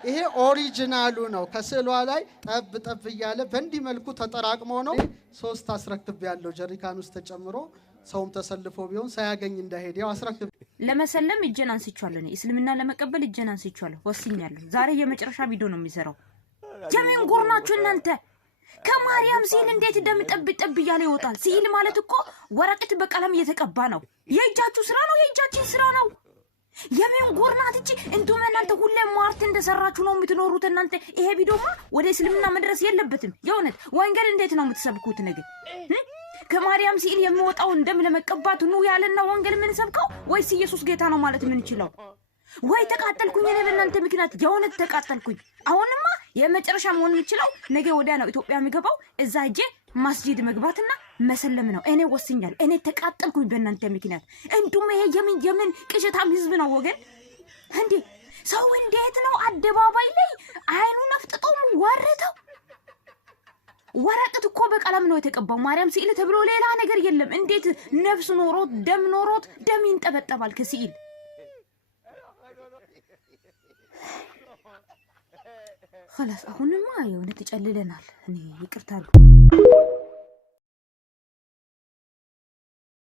ይሄ ኦሪጂናሉ ነው ከስዕሏ ላይ ጠብ ይያለ በእንዲ መልኩ ተጠራቅሞ ነው 3 አስረክብ ያለው ጀሪካን ውስጥ ተጨምሮ ሰውም ተሰልፎ ቢሆን ሳያገኝ እንዳይሄድ ያው አስረክብ ለመሰለም እጄን አንስቻለሁ ነው እስልምና ለመቀበል እጄን አንስቻለሁ ወስኛለሁ ዛሬ የመጨረሻ ቪዲዮ ነው የሚሰራው ጀሚን ጉርናችሁ እናንተ ከማርያም ሲል እንዴት እንደምጠብጠብ ይያለ ይወጣል ሲል ማለት እኮ ወረቀት በቀለም እየተቀባ ነው የእጃችሁ ስራ ነው የእጃችን ስራ ነው የምን ጉርናት እቺ እንቱም እናንተ ሁሌ ማርት እንደሰራችሁ ነው የምትኖሩት እናንተ ይሄ ቪዲዮማ ወደ እስልምና መድረስ የለበትም የውነት ወንጌል እንዴት ነው የምትሰብኩት ነገር ከማርያም ሲል የሚወጣው እንደም ለመቀባት ነው ያለና ወንጌል ምን ሰብከው ወይስ ኢየሱስ ጌታ ነው ማለት ምን ይችላል ወይ ተቃጠልኩኝ እኔ በእናንተ ምክንያት የውነት ተቃጠልኩኝ አሁንማ የመጨረሻ መሆን ይችላል ነገ ወዲያ ነው ኢትዮጵያ የሚገባው እዛ ሄጄ መስጂድ መግባትና መሰለም ነው እኔ ወስኛል እኔ ተቃጠልኩኝ በእናንተ ምክንያት እንቱም ይሄ የምን ቅዠታም ህዝብ ነው ወገን እንዴ ሰው እንዴት ነው አደባባይ ላይ አይኑን አፍጥጦ ወረተው ወረቀት እኮ በቀለም ነው የተቀባው ማርያም ሲል ተብሎ ሌላ ነገር የለም እንዴት ነፍስ ኖሮት ደም ይንጠበጠባል ከሲል خلاص አሁንማ የሆነ ተጨልለናል እኔ ይቅርታሉ